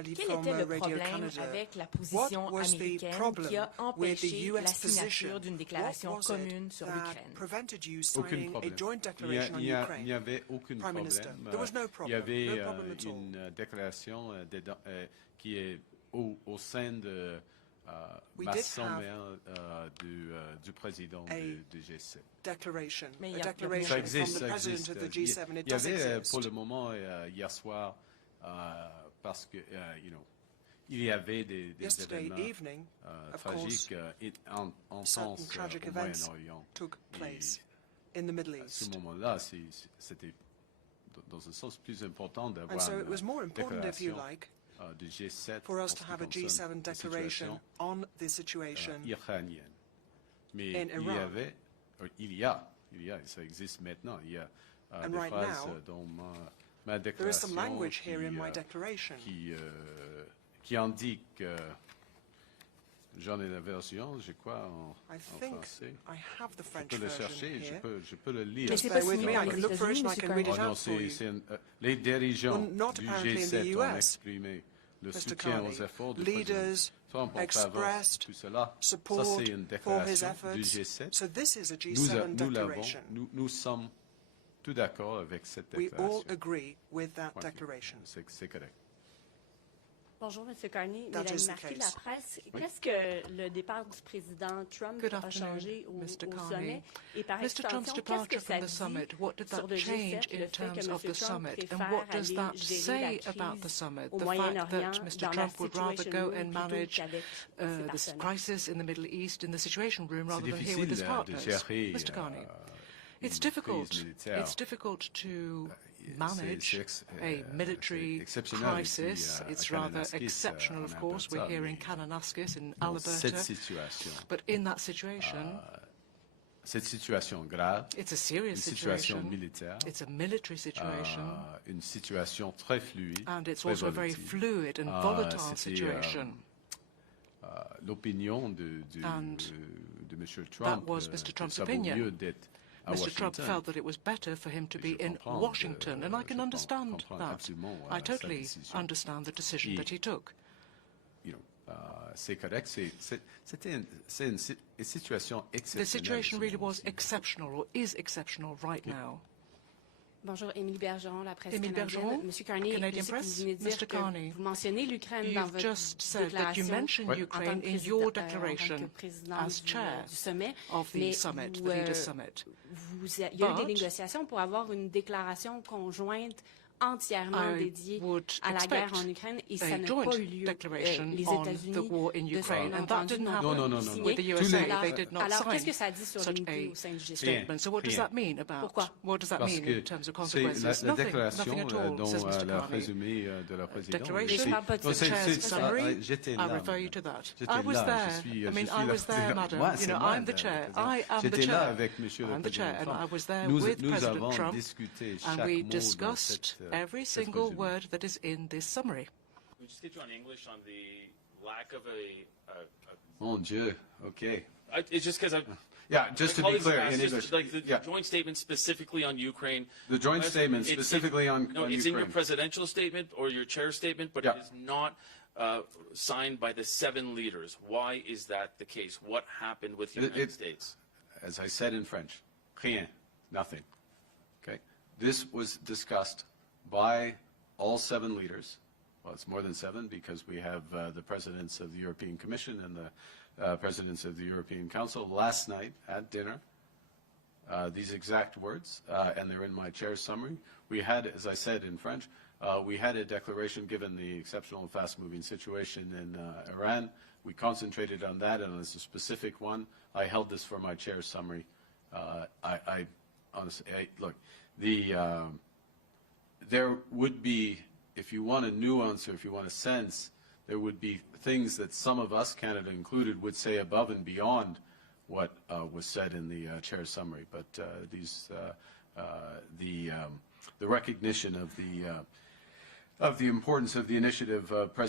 Ali Quel from était le Radio problème Canada. avec la What position was the américaine qui problem a with the empêché la US position? signature d'une What déclaration was commune it sur that l'Ukraine? prevented you Aucun signing a problème. joint declaration on Il Ukraine? n'y avait aucun Prime Minister, problème. there was no Il y problem, avait no problem at all. une déclaration qui est au sein de We ma did sommaire du président du G7. Declaration, Mais il a y a- declaration Ça from existe, the ça president existe. of the G7. It Il y does avait exist. pour le moment hier soir parce que il y avait des Yesterday événements evening, of tragiques intenses certain tragic au events Moyen-Orient. took place in the Middle À ce East. moment-là, c'était dans un sens plus important And d'avoir so it was more une important, if you déclaration like, du G7 for us en to ce qui have a concerne G7 la declaration situation on the situation iranienne. Mais in il y Iran. avait, il y a, ça existe maintenant. Il y a And des right phrases now, dans ma there is some déclaration language here in my declaration qui indique, j'en ai la version, je crois, I en think français. I have the Je French peux le version chercher, here. je peux le lire. Mais Just c'est bear pas with signé me, par I les can look for it and I États-Unis, can read it Oh non, out for you. les dirigeants Well, not du apparently in the G7 ont US, exprimé le Mr. soutien Carney. aux efforts du Leaders président Trump en faveur expressed de tout cela. Ça, support c'est une for his déclaration efforts. du G7. So this is a Nous, G7 nous l'avons, declaration. nous sommes tout d'accord avec cette We all déclaration. agree with that Ok, declaration. c'est correct. Bonjour, M. Carney. That Mélanie is the Marquis de la case. presse. Oui. Qu'est-ce que le départ du président Trump Good a afternoon, changé au Mr. sommet? Carney. Et par Mr. Trump's extension, qu'est-ce departure que ça from the dit summit, what did sur that le change G7, in le fait que terms M. of the Trump summit? And préfère what does aller that gérer say la about the crise summit? au The fact Moyen-Orient that Mr. dans la Trump would rather Situation go Room and plutôt manage qu'avec ses this partenaires. crisis in the Middle East in the Situation Room C'est rather than here with difficile his de partners. gérer Mr. Carney. une It's crise difficult. militaire. It's difficult to C'est manage a military c'est exceptionnel crisis. ici, à It's rather Kananaskis, exceptional, of en course. We're Alberta, here in mais Kananaskis in dans cette Alberta. situation, But in that situation, cette situation grave, it's a une serious situation situation. militaire, It's a military situation. une situation très fluide, And it's très also a very volatile. fluid and volatile C'était, situation. L'opinion de M. Trump, That was Mr. Trump's ça vaut opinion. mieux d'être à Mr. Trump Washington. felt that it was better for him to Je be in comprends, Washington, and I can je understand comprends that. absolument, I sa totally décision. understand the decision Et- that he took. You know, c'est correct. C'est une situation exceptionnelle. The situation ce really moment-ci. was exceptional, or is exceptional right now. Bonjour, Émilie Bergeron, la presse Émilie canadienne. Bergeron, Monsieur Carney, Canadian je sais que Press. vous venez de dire Mr. que Carney, vous mentionnez l'Ukraine dans You've votre just said that you déclaration mentioned Oui. en tant Ukraine que in your en tant que declaration président as chair du sommet. of the Mais summit, vous, the Leaders' Summit. il y a eu des But négociations pour avoir une déclaration conjointe entièrement I dédiée would à la guerre en expect Ukraine et a ça n'a joint pas eu lieu. declaration Les on États-Unis, the war in de ce Ukraine, qu'on a and that entendu, didn't n'ont happen pas Non, non, non, signé. non. with the Tous USA. les- They did not Alors, qu'est-ce que sign ça dit sur such l'unité a au sein du G7? statement. So what does Rien. that mean about? Pourquoi? What does that Parce mean que in terms of c'est consequences? la Nothing déclaration at all, dont says Mr. le Carney. résumé de la présidente. Declaration, Mais je parle pas de Non, cette chair's summary. J'étais I là. refer you to that. J'étais I was là, there. je suis I mean, là. I was there, madam. Moi, You c'est know, moi, I'm the le chair. président. I am the J'étais là chair. avec Monsieur le I'm the chair, Président and I Trump. was there Nous with avons President Trump, discuté and chaque we mot discussed dans every cette single résumé. word that is in this summary. We just get you on English on the lack of Mon Dieu, okay. it's just because Yeah, just to be clear, in English. like the Yeah. joint statement specifically on Ukraine. The joint It's- statement it's- specifically on No, it's in your Ukraine. presidential statement or your chair statement, but Yeah. it is not signed by the 7 leaders. Why is that the case? What happened with the United States? As I said in French, rien, nothing. Okay? This was discussed by all 7 leaders. Well, it's more than 7 because we have the presidents of the European Commission and the presidents of the European Council last night at dinner. These exact words, and they're in my chair's summary. We had, as I said in French, we had a declaration given the exceptional and fast-moving situation in Iran. We concentrated on that, and as a specific one, I held this for my chair's summary. I honestly, look, there would be, if you want a nuance or if you want a sense, there would be things that some of us, Canada included, would say above and beyond what was said in the chair's summary. But the recognition of the importance of the initiative President